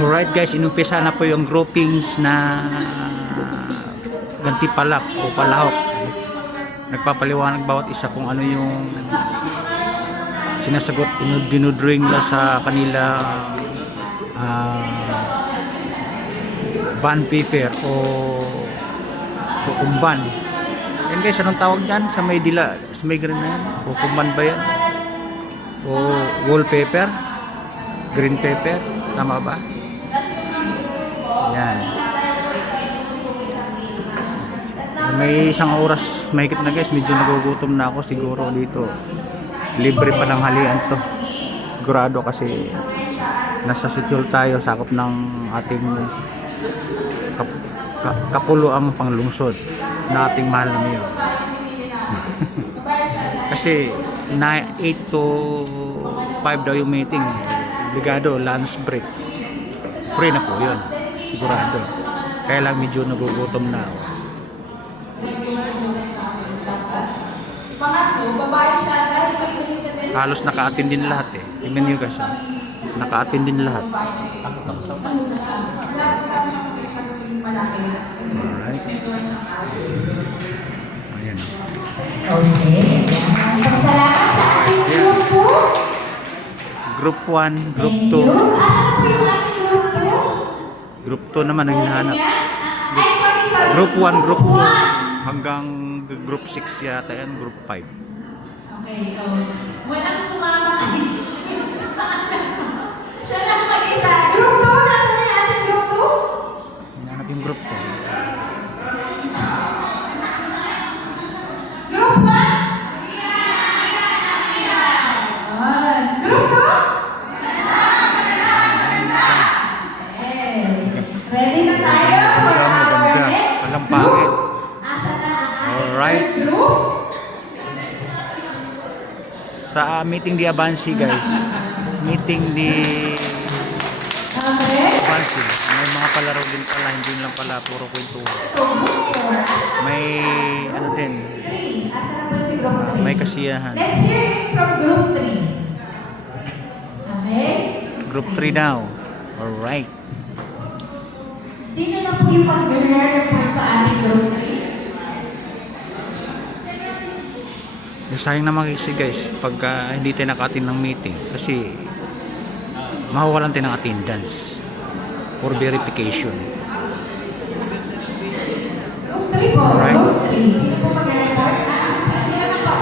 Alright guys, inumpisa na po yung groupings na Gantipalak o Palahok. Nagpapaliwanag bawat isa kung ano yung sinasagot, dinudring nila sa kanila bond paper o kukumban. Yan guys, anong tawag dyan? Sa may dila, sa may green na yan? Kukumban ba yan? O wallpaper? Green paper? Tama ba? Yan. May isang oras mahigit na guys, medyo nagugutom na ako siguro dito. Libre pa ng halian to. Sigurado kasi nasa Sitio tayo, sakop ng ating kapuluang panglungsod na ating mahal na mayor. Kasi na 8 to 5 daw yung meeting. Obligado, lunch break. Free na po yun. Sigurado. Kaya lang medyo nagugutom na ako. Halos naka-attend din lahat eh. Tingnan nyo guys ha. Naka-attend din lahat. Alright. Ayan. Okay. Salamat sa ating group po. Group 1, Group 2. Asan na po yung ating group po? Group 2 naman ang hinahanap. Sorry. Group 1, Group 2 hanggang Group 6 yata yan, Group 5. Okay. Walang sumama ka dito. Siya lang mag-isa. Group 2? Nasaan na yung ating group 2? Hinahanap yung Group 2. Group 1? Group 2? Ready na tayo for our next Walang pangit. Asa na ang ating Alright. group? Sa meeting di Abansi guys. Meeting di Okay. Abansi. May mga palaro din pala. Hindi lang pala puro kwentuhan. May ano din. 3. Asa na po si group 3? May kasiyahan. Let's hear it from group 3. Okay? Group 3 now. Alright. Sino na po yung mag-report sa ating group 3? Sayang naman kasi guys pagka hindi tayo naka-attend ng meeting kasi mawawalan tayo ng attendance for verification. Group 3 po. Alright. Group 3. Sino po mag-report? Sino na po?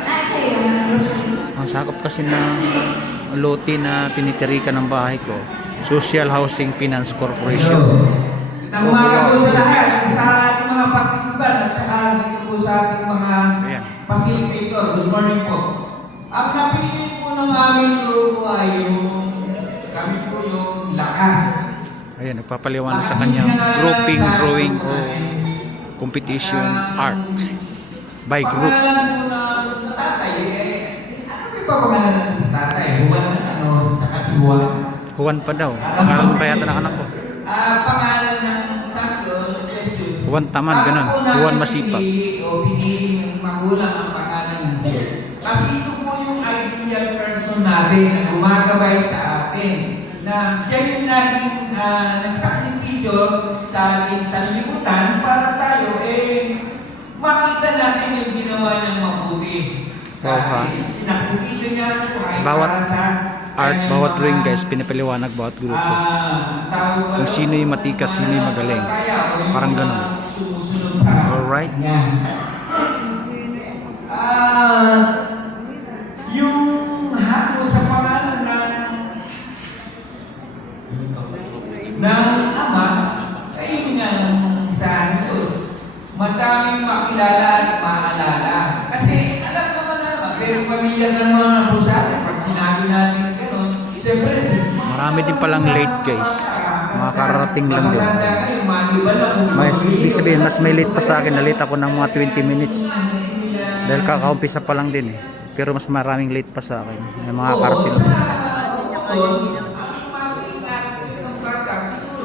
Kayo, group 3. Ang sakop kasi ng lote na tinitirikan ng bahay ko, Social Housing Finance Corporation. Magandang umaga po sa lahat, sa ating mga participant at saka dito po sa ating mga facilitator. Good morning po. Ang napili po ng aming grupo ay kami po yung lakas. Ayan, nagpapaliwanag sa kanyang grouping, drawing o competition art by group. Pangalan po ng tatay, ano ba yung papangalan natin sa tatay? Juan, tsaka si Juan. Juan pa daw. Pangalan pa yata ng anak ko. Pangalan ng sakto, Jesus. Juan Taman, ganun. Juan Masipag. Pinili ng magulang ang pangalan ng Jesus. Kasi ito po yung ideal person natin na gumagabay sa atin. Na siya yung naging nagsakripisyo sa ating sanlibutan para tayo makita natin yung ginawa niyang mabuti sa atin. Sinakripisyo niya ang buhay Bawat para sa art, bawat drawing guys, pinapaliwanag bawat grupo. Kung sino yung matikas, sino yung magaling. Parang ganun. Alright. Yung hako sa pangalan ng Ama ay nga sa Jesus. Madaming makilala at maalala. Kasi alam naman naman, pero pamilya ng mga po sa atin, pag sinabi natin gano'n, siyempre, Marami din palang late guys. Mga kararating lang din. Ibig sabihin, mas may late pa sa akin. Na-late ako ng mga 20 minutes. Dahil kakaumpisa pa lang din eh. Pero mas maraming late pa sa akin. May mga karating lang.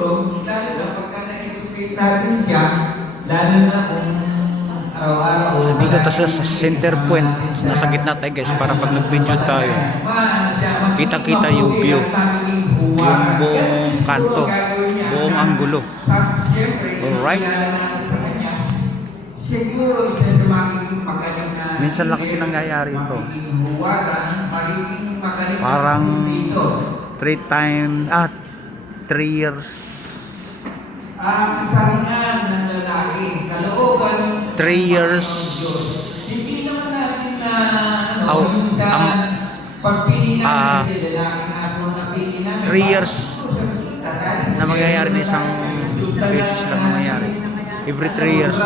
Lalo na pagka na-educate natin siya, lalo na kung araw-araw. Dito tayo sa center point. Nasa gitna tayo guys para pag nag-video tayo, kita-kita yung view. Yung buong kanto, buong anggulo. Alright. Siguro isa sa magiging magaling na Minsan lang kasi nangyayari ito. magiging huwaran, magiging magaling na Parang dito. 3 years. Kasaringan ng lalaki, kalooban 3 years. Hindi naman natin na Au- yung sa ang- pagpili namin ah, kasi lalaki na ako napili namin. 3 years na mangyayari na isang beses lang mangyayari. Every 3 years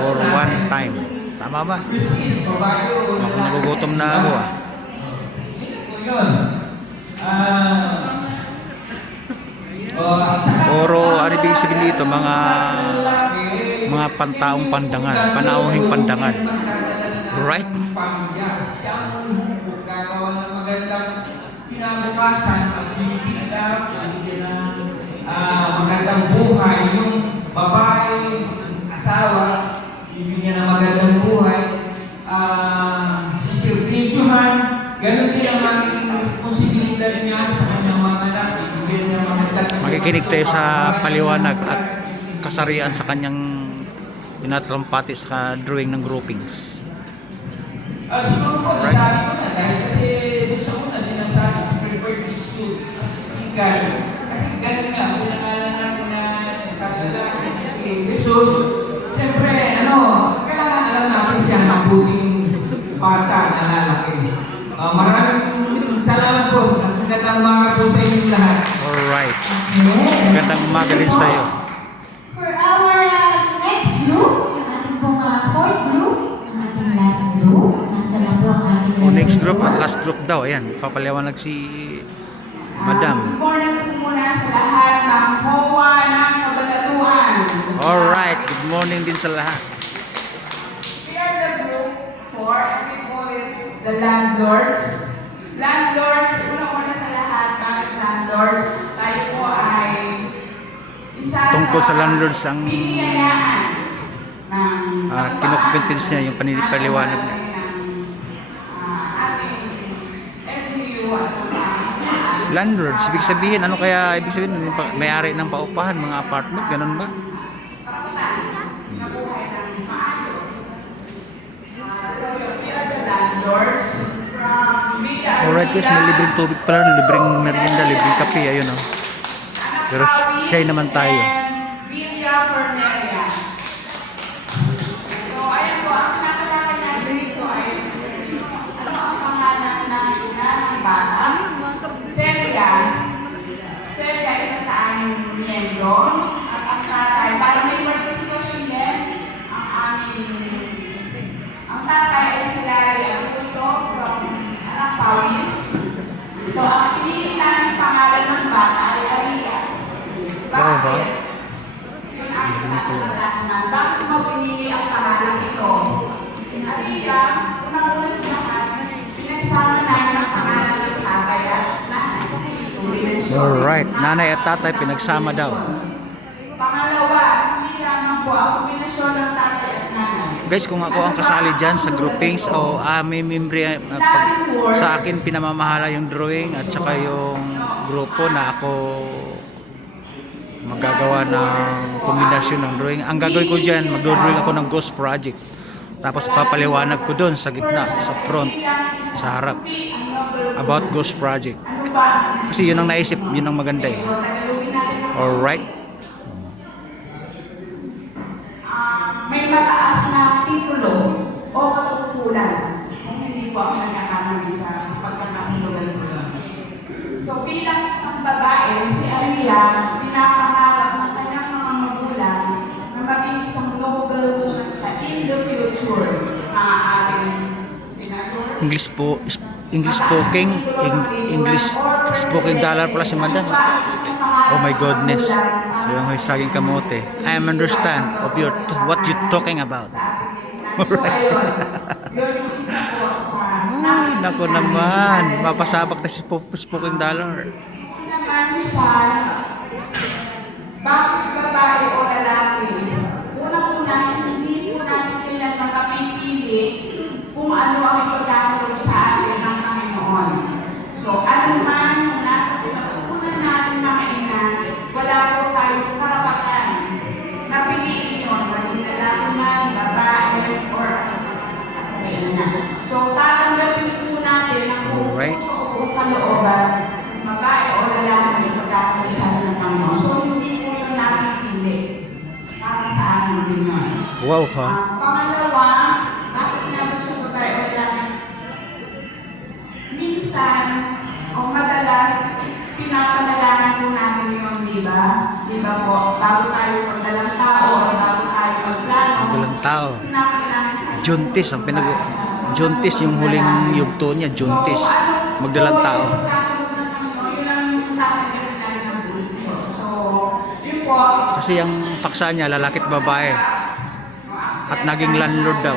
or one time. Tama ba? Ako nagugutom na ako ah. Oro, ano ibig sabihin dito? Mga pantaong pandangan, panauhing pandangan. Right? Siya ang gagawa ng magandang kinabukasan, magbibigla, bibigyan ng magandang buhay. Yung babae, asawa, bibigyan ng magandang buhay. Siservisyuhan, ganun din ang magiging responsibilidad niya sa kanyang mga anak. Bibigyan ng magandang Makikinig tayo sa paliwanag at kasarian sa kanyang tinatalampati sa drawing ng groupings. Siguro po, nasabi ko na dahil kasi doon sa una sinasabi, prefer to speaker. Kasi galing nga, pinangalan natin na sa lalaki, si Jesus. Siyempre, kailangan alam natin siya ang puling bata na lalaki. Maraming salamat po. Magandang umaga po sa inyong lahat. Alright. Magandang umaga rin sa iyo. For our next group, yung ating pong fourth group, yung ating last group, nasa na po ang ating O next group at last group daw. Ayan, papaliwanag si Madam. Good morning po muna sa lahat ng HOA ng Kabanatuan. Alright, good morning din sa lahat. We are the group for, we call it the landlords. Landlords, una-una sa lahat, bakit landlords? Tayo po ay isa Tungkol sa landlords ang biniyayaan ng kinukumpetensya niya yung panipaliwanag niya. ating LGU at Landlords, ibig sabihin, ano kaya ibig sabihin, may-ari ng paupahan, mga apartment, ganun ba? Alright guys, may libreng tubig pala, libreng merienda, libreng kape, ayun o. Pero shy naman tayo. Villa Cornelia. So, ayun po, ang nakalagay natin dito ay ano ang pangalan ng bata? Celia. Celia, isa sa aming miyembro. At ang tatay, para may participation din, ang tatay ay si Larry Aguto from Anak Pawis. So, ang pinili namin pangalan ng bata ay Aria. Oo ba? Yun ang sasagutan. Bakit mo pinili ang pangalan ito? Aria, unang-una sa lahat, pinagsama namin ang pangalan ng tatay at nanay. Alright, nanay at tatay pinagsama daw. Pangalawa, hindi lamang po ang kombinasyon ng tatay at nanay. Guys, kung ako ang kasali dyan sa groupings o may membre, sa akin pinamamahala yung drawing at saka yung grupo na ako magagawa ng kombinasyon ng drawing. Ang gagawin ko dyan, magdodrawing ako ng ghost project. Tapos papaliwanag ko doon sa gitna, sa front, sa harap, about ghost project. Kasi yun ang naisip, yun ang maganda eh. Alright. May mataas na titulo o katutulan kung hindi po ako nagkakamali sa pagkakatulugan ko. So bilang isang babae, si Alia, pinapangarap ng kanyang mga magulang na maging isang global woman siya in the future. Maaaring senador. English speaking, English speaking dollar pala si Madam. Oh my goodness. Yung may saging kamote. I am understand of what you talking about. Alright. Ay, naku naman. Mapasabak na si speaking dollar. Naman siya, bakit babae o lalaki? Unang-una, hindi po natin kailan kung ano ang ipagkakalog sa atin ng Panginoon. So, ano man nasa sinapunan natin mga ina, wala po tayong karapatan na piliin yun, maging lalaki man, babae, or kasalanan na. So, tatanggapin po natin ang buong Alright. puso o buong kalooban, babae o lalaki na ipagkakalog sa atin ng Panginoon. So, hindi po yun napipili para sa atin din yun. Wow ha. Pangalawa, bakit nga ba siya babae o lalaki? Minsan, o madalas, pinapanalangin po natin yun, di ba? Di ba po? Bago tayo magdalang tao o bago tayo magplano, Walang tao. pinapanalangin sa Juntis ang Juntis yung huling yugto niya, Juntis. Magdalang tao. Yun ang tatanggapin natin ng puso. So, yun po. Kasi yung paksa niya, lalaki at babae. At naging landlord daw.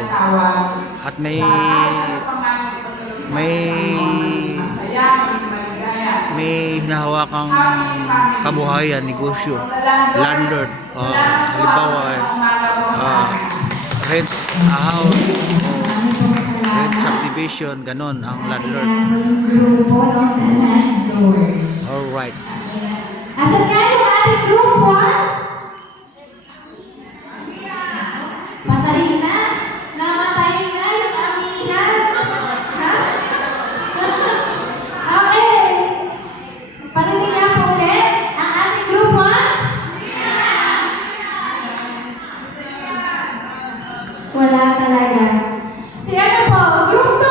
At may hinahawakang kabuhayan, negosyo. Landlord. Halimbawa, rent a house, rent subdivision, ganon ang landlord. Grupo ng landlord. Alright. Asan nga yung ating grupo? Patayin na. Namatayin na yung amihan. Ha? Okay. Parinig nga po ulit ang ating grupo. Wala talaga. Si ano po? Group 2.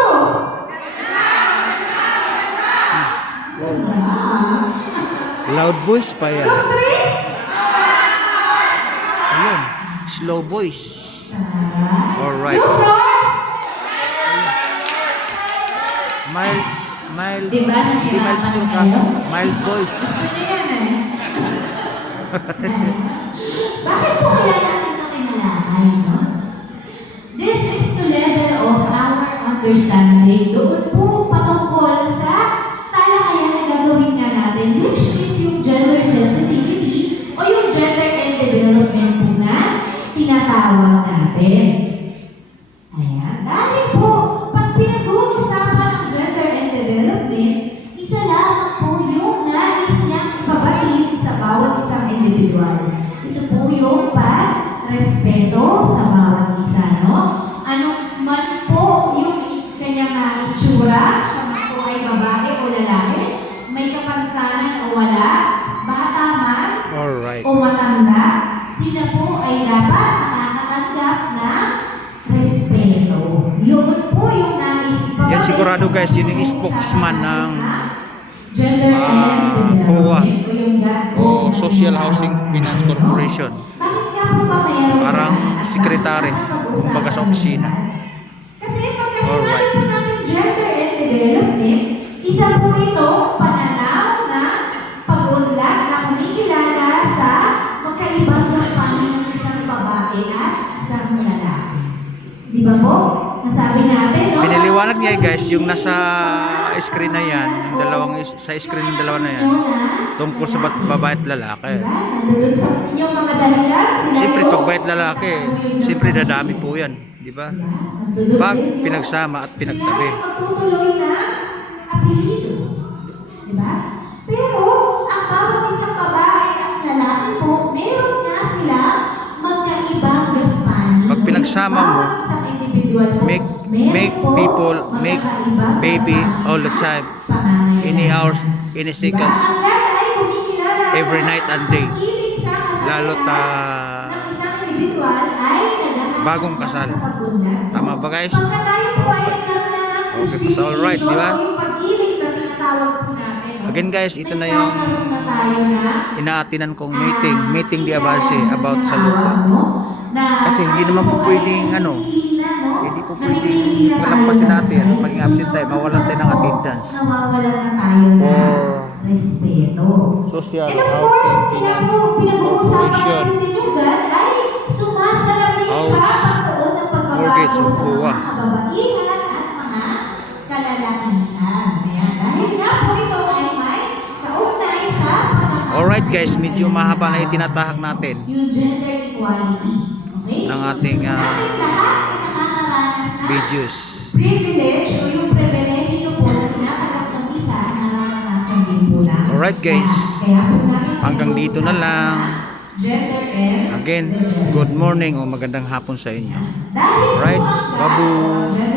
Loud voice pa yan. Group 3. Ayun. Slow voice. Alright. Group 4. Mild, Diba, hindi mild nahihirapan tone ka. kayo? Mild voice. Gusto niyo yan eh. Bakit po kailangan natin ito kinalakay, no? This is to level of our understanding. Doon po patungkol sa talakayan na gagawin nga natin, which is yung gender sensitivity o yung gender and development po na tinatawag natin. Ayan. Dahil po, pag pinag-uusapan ng gender and development, isa lamang po yung nais niyang ipabatid sa bawat isang individual. Ito po yung pag-respeto sa bawat isa, no? Ano man po yung kanyang itsura, siya man po ay babae o lalaki, may kapansanan o wala, bata man Alright. o matanda, sila po ay dapat nakakatanggap ng respeto. Yun po yung nais ipabatid. Yan sigurado guys, yun yung spokesman ng gender and POA development o yung o Social Housing Finance Corporation. Bakit nga po ba mayroon Parang yan? At sekretary, bakit napag-usapan kumbaga sa opisina. yan? Kasi pagka Alright. sinabi po natin gender and development, isa po ito pananaw na pag-unlad na kumikilala sa magkaibang gampanin ng isang babae at isang lalaki. Di ba po? Nasabi natin, no? Piniliwanag niya guys, yung nasa screen na yan, yung dalawang, sa screen ng dalawa na yan, tungkol sa babae at lalaki. Diba? Nandun sa inyong mga daligan, sila Siyempre, po, pag babae at lalaki, siyempre dadami po yan. Di ba? nandun Pag din yung- pinagsama at pinagtabi. Sila ay magtutuloy na apelido. Diba? Pero, ang bawat isang babae at lalaki po, meron nga sila magkaibang gampanin. Pag pinagsama mo, Bawat isang individual po, make meron po people, make magkakaibang baby gampanin all the at time, pangangailangan. any hours, any Diba? seconds, Ang lahat ay kumikilala every na night and day. ang pag-ibig sa kasalanan Lalo't ng isang individual ay naghahanap bagong kasal. sa pag-unlad. Tama ba guys? Pagka tayo po ay nagkaroon na ng Okay, basta alright, di ba? o yung pag-ibig na tinatawag po natin. no? Again guys, ito na yung Nagkakaroon na tayo na inaatinan kong meeting di Abalse about sa lupa. tinatawag, no? Na Kasi hindi tayo naman po ay pwedeng, namimili na, no? Hindi po Namimili pwedeng na tayo palampasin ng natin, isa. maging absent tayo, mawalan tayo ng Una po, attendance. Nawawalan na tayo ng Or respeto. Social And of course, Housing kaya Finance po pinag-uusapan Corporation. natin tinugan ay sumasalamin sa House pagtuon ng Mortgage pagbabago of sa POA. mga kababaihan at mga kalalakihan. Ayan, dahil nga po ito ay may kaugnay sa pagkakaroon alright guys, medyo mahaba na itinatahak natin yung gender equality. Okay? ng ating Natin lahat ay nakakaranas na videos. privilege o yung privilegyo po na tinatanggap ng isa, nararanasan din po namin. Alright, guys. Kaya po namin Hanggang dito na lang. Gender and Again, good morning o magandang hapon sa inyo. Dahil po Right, ang babu. gender